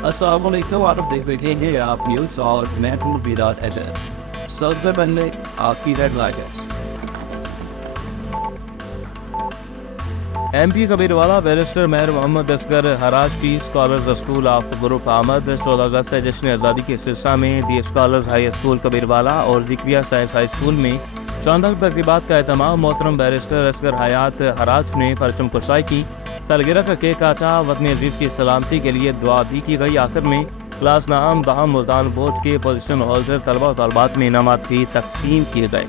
السلام علیکم، آپ دیکھ رہے ہیں آپ نیوز اور میں ہوں بیدار ایڈر۔ سب سے پہلے آپ کی headlines. M P Kabirwala barrister Mehar Muhammad Asghar Hiraj کی اسکالرز اسکول آف گروپ آمد 14 اگست سے جشن آزادی کے سلسلہ میں the scholars high school Kabirwala اور ذکریہ سائنس ہائی اسکول میں شاندار تقریبات کا اہتمام۔ محترم بیرسٹر اصغر حیات حراج نے پرچم کشائی کی، سالگرہ کا کیک کاٹا، وطن عزیز کی سلامتی کے لیے دعا بھی کی گئی۔ آخر میں کلاس نام دہم ملتان بورڈ کے پوزیشن ہولڈر طلبہ و طالبات میں انعامات بھی تقسیم کیے گئے۔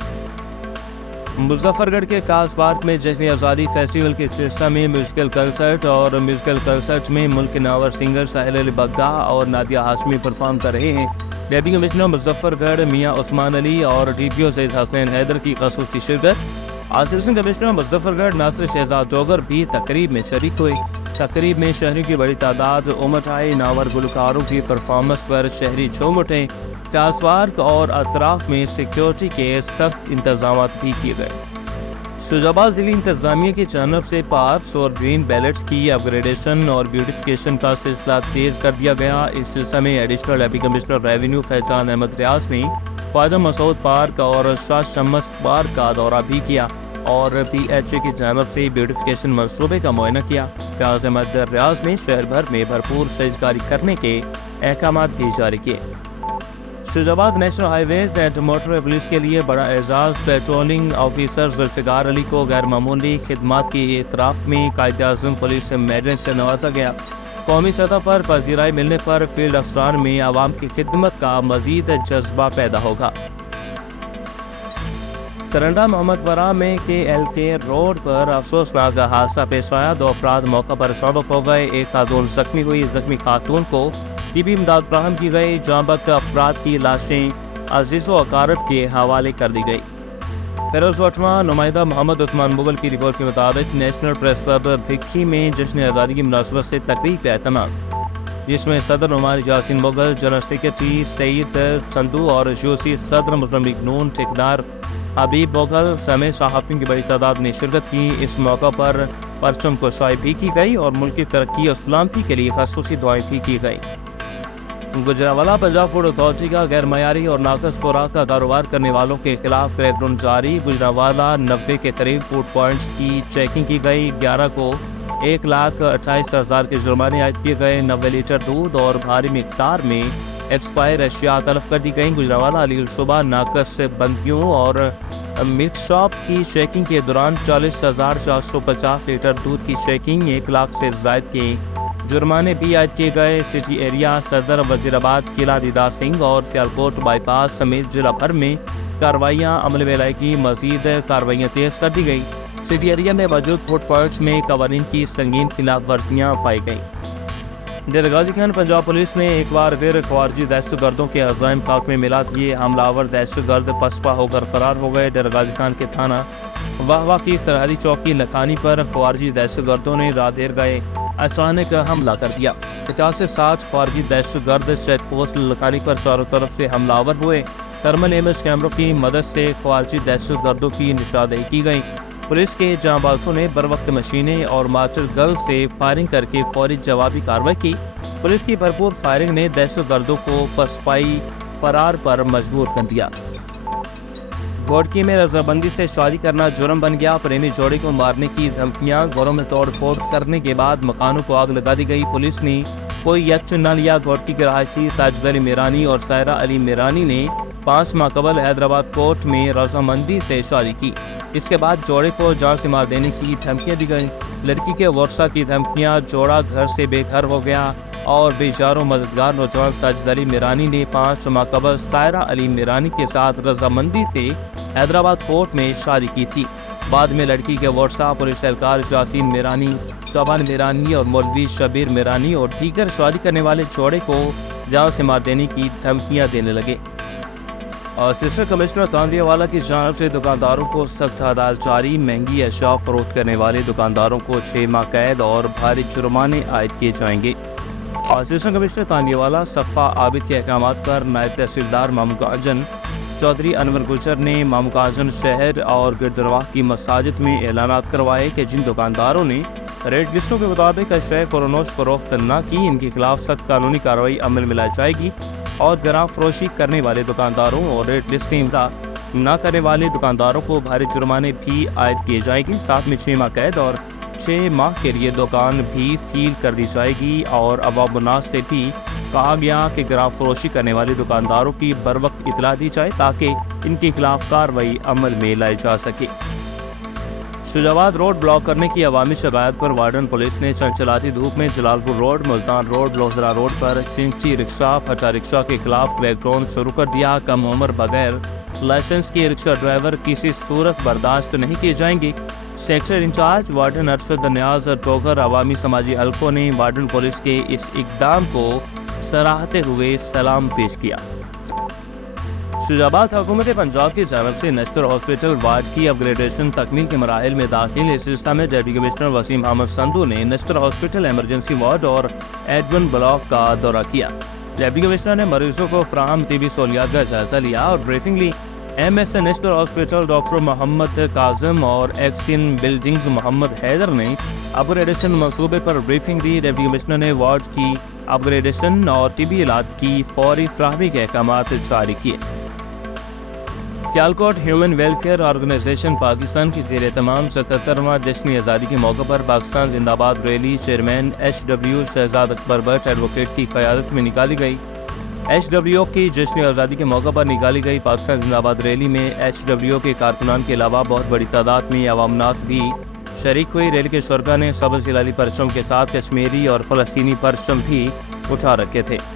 مظفر گڑھ کے کاس پارک میں جشن آزادی فیسٹیول کے سلسلہ میں میوزیکل کنسرٹ اور میوزیکل کنسرٹ میں ملک کے نامور سنگر ساحل علی بگا اور نادیہ ہاشمی پرفارم کر رہے ہیں۔ ڈپٹی کمشنر مظفر گڑھ میاں عثمان علی اور ڈی پی او سید حسنین حیدر کی خصوصی شرکت۔ اسسٹنٹ کمشنر مظفر گڑھ ناصر شہزاد ڈوگر بھی تقریب میں شریک ہوئے۔ تقریب میں شہریوں کی بڑی تعداد امت آئی۔ ناور گلوکاروں کی پرفارمنس پر شہری جھوم اٹھے۔ کاس پارک اور اطراف میں سیکیورٹی کے سخت انتظامات بھی کیے گئے۔ شجاع آباد ضلعی انتظامیہ کی جانب سے پارکس اور گرین بیلٹس کی اپ گریڈیشن اور بیوٹیفیکیشن کا سلسلہ تیز کر دیا گیا۔ اس سلسلے میں ایڈیشنل ڈپٹی کمشنر ریونیو فیضان احمد ریاض نے خواجہ مسعود پارک اور شاہ شمس پارک کا دورہ بھی کیا اور پی ایچ اے کی جانب سے بیوٹیفیکیشن منصوبے کا معائنہ کیا۔ فیاض احمد ریاض نے شہر بھر میں بھرپور سجکاری کرنے کے احکامات بھی جاری کیے۔ Shujabad national highways and motor police کے لیے بڑا اعزاز۔ پیٹرولنگ آفیسر ذوالفقار علی کو غیر معمولی خدمات کی اعتراف میں قائد اعظم پولیس میڈل سے نوازا گیا۔ قومی سطح پر پذیرائی ملنے پر فیلڈ افسران میں عوام کی خدمت کا مزید جذبہ پیدا ہوگا۔ کرنڈا محمد پورہ میں کے ایل کے روڈ پر افسوسناک حادثہ پیش آیا۔ 2 افراد موقع پر فوت ہو گئے، ایک خاتون زخمی ہوئی۔ زخمی خاتون کو طبی امداد فراہم کی گئی۔ جاں بحق افراد کی لاشیں عزیز و اقارب کے حوالے کر دی گئی۔ فیروز وٹواں نمائندہ محمد عثمان مغل کی رپورٹ کے مطابق نیشنل پریس کلب بھکھی میں جشن آزادی کی مناسبت سے تقریب کا اہتمام، جس میں صدر نعمان یاسین مغل، جنرل سیکریٹری سعید سندھو اور یوسی صدر مسلم لیگ نون ٹھیکیدار حبیب مغل سمیت صحافیوں کی بڑی تعداد نے شرکت کی۔ اس موقع پر پرچم کشائی بھی کی گئی اور ملک کی ترقی اور سلامتی کے لیے خصوصی دعائیں بھی کی گئی۔ گجرانوالہ پنجاب فوڈ اتھارٹی کا غیر معیاری اور ناقص خوراک کا کاروبار کرنے والوں کے خلاف کریک ڈاؤن جاری۔ گجرانوالہ 90 کے قریب فوڈ پوائنٹس کی چیکنگ کی گئی۔ 11 کو 1,28,000 کے جرمانے عائد کیے گئے۔ 90 لیٹر دودھ اور بھاری مقدار میں ایکسپائر اشیاء طلب کر دی گئیں۔ گجرانوالہ علی صبح ناقص بندیوں اور ملک شاپ کی چیکنگ کے دوران 40,450 لیٹر دودھ کی چیکنگ، 1 لاکھ سے زائد کے جرمانے بھی عائد کیے گئے۔ سٹی ایریا صدر وزیر آباد قلعہ دیدار سنگھ اور سیالکوٹ بائی پاس سمیت ضلع بھر میں کارروائیاں عمل میں لائے گی۔ مزید کارروائیاں تیز کر دی گئی۔ سٹی ایریا میں موجود فوڈ پوائنٹس میں قوانین کی سنگین خلاف ورزیاں پائی گئیں۔ ڈیرہ غازی خان پنجاب پولیس نے ایک بار پھر خارجی دہشت گردوں کے عزائم خاک میں ملا دیے۔ حملہ آور دہشت گرد پسپا ہو کر فرار ہو گئے۔ ڈیرہ غازی خان کے تھانہ واہ کی سرحدی چوکی لکھانی پر خارجی دہشت گردوں نے رات دیر گئے اچانک حملہ کر دیا۔ 50 سے 60 خارجی دہشت گرد چیک پوسٹ لکھانی پر چاروں طرف سے حملہ آور ہوئے۔ تھرمل امیج کیمروں کی مدد سے خارجی دہشت گردوں کی نشاندہی کی گئی۔ پولیس کے جاں بازوں نے بروقت مشینیں اور مارٹر گن سے فائرنگ کر کے فوری جوابی کارروائی کی۔ پولیس کی بھرپور فائرنگ نے دہشت گردوں کو پسپائی فرار پر مجبور کر دیا۔ گھوڑکی میں رضابندی سے شادی کرنا جرم بن گیا۔ پریمی جوڑے کو مارنے کی دھمکیاں، گھروں میں توڑ پھوڑ کرنے کے بعد مکانوں کو آگ لگا دی گئی۔ پولیس نے کوئی ایکشن نہ لیا۔ گھوڑکی کے رہائشی ساجد علی میرانی اور سائرہ علی میرانی نے 5 ماہ قبل حیدرآباد کورٹ میں رضامندی سے شادی کی۔ اس کے بعد جوڑے کو جان سے مار دینے کی دھمکیاں دی گئیں۔ لڑکی کے ورثاء کی دھمکیاں، جوڑا گھر سے بے گھر ہو گیا اور بے چاروں مددگار نوجوان ساجد علی میرانی نے 5 ماہ قبل سائرہ علی میرانی کے ساتھ رضامندی سے حیدرآباد کورٹ میں شادی کی تھی۔ بعد میں لڑکی کے ورثاء پولیس اہلکار یاسین میرانی، شبان میرانی اور مولوی شبیر میرانی اور دیگر شادی کرنے والے جوڑے کو جان سے مار دینے کی دھمکیاں دینے لگے۔ اسسٹنٹ کمشنر تاندیاوالا کی جانب سے دکانداروں کو سخت ہدایت جاری۔ مہنگی اشیاء فروخت کرنے والے دکانداروں کو 6 ماہ قید اور بھاری جرمانے عائد کیے جائیں گے۔ اسسٹنٹ کمشنر تاندیاوالا صفا عابد کے احکامات پر نائب تحصیلدار ماموکانجن چودھری انور گجر نے ماموکانجن شہر اور گردنواہ کی مساجد میں اعلانات کروائے کہ جن دکانداروں نے ریڈ لسٹوں کے مطابق اشیاء فروخت فروخت نہ کی ان کے خلاف سخت قانونی کارروائی عمل میں لائی جائے گی اور گراں فروشی کرنے والے دکانداروں اور ریڈ لسٹ میں امضا نہ کرنے والے دکانداروں کو بھاری جرمانے بھی عائد کیے جائیں گے۔ ساتھ میں 6 ماہ قید اور 6 ماہ کے لیے دکان بھی سیل کر دی جائے گی اور عوام الناس سے بھی کہا گیا کہ گراں فروشی کرنے والے دکانداروں کی بروقت اطلاع دی جائے تاکہ ان کے خلاف کارروائی عمل میں لائی جا سکے۔ شجاعت روڈ بلاک کرنے کی عوامی شکایت پر وارڈن پولیس نے چلچلاتی دھوپ میں جلال پور روڈ، ملتان روڈ، لوہرا روڈ پر چنچی رکشہ، پھٹا رکشہ کے خلاف بلیک ڈرون شروع کر دیا۔ کم عمر بغیر لائسنس کے رکشہ ڈرائیور کسی صورت برداشت نہیں کیے جائیں گے۔ سیکٹر انچارج وارڈن ارشد نیاز ٹوکر عوامی سماجی حلقوں نے وارڈن پولیس کے اس اقدام کو سراہتے ہوئے سلام پیش کیا۔ شجاعت حکومت پنجاب کی جانب سے نشتر ہاسپٹل وارڈ کی اپ گریڈیشن تکمیل کے مراحل میں داخل اس سلسلہ میں ڈپٹی کمشنر وسیم احمد سندھو نے نشتر ہاسپٹل ایمرجنسی وارڈ اور ایڈمن بلاک کا دورہ کیا۔ ڈپٹی کمشنر نے مریضوں کو فراہم طبی سہولیات کا جائزہ لیا اور بریفنگ لی۔ ایم ایس نشتر ہاسپٹل ڈاکٹر محمد کاظم اور ایکسین بلڈنگز محمد حیدر نے اپ گریڈیشن منصوبے پر بریفنگ دی۔ ڈپٹی کمشنر نے وارڈ کی اپ گریڈیشن اور طبی آلات کی فوری فراہمی کے احکامات جاری کیے۔ Sialkot human welfare organisation Pakistan کی زیر اہتمام 77واں جشن آزادی کے موقع پر پاکستان زندہ باد rally chairman HW Shahzad Akbar Butt advocate کی قیادت میں نکالی گئی۔ HW کی جشن آزادی کے موقع پر نکالی گئی پاکستان زندہ باد ریلی میں HW کے کارکنان کے علاوہ بہت بڑی تعداد میں عوام نات بھی شریک ہوئی۔ ریلی کے شرکاء نے سبز ہلالی پرچم کے ساتھ کشمیری اور فلسطینی پرچم بھی اٹھا رکھے تھے۔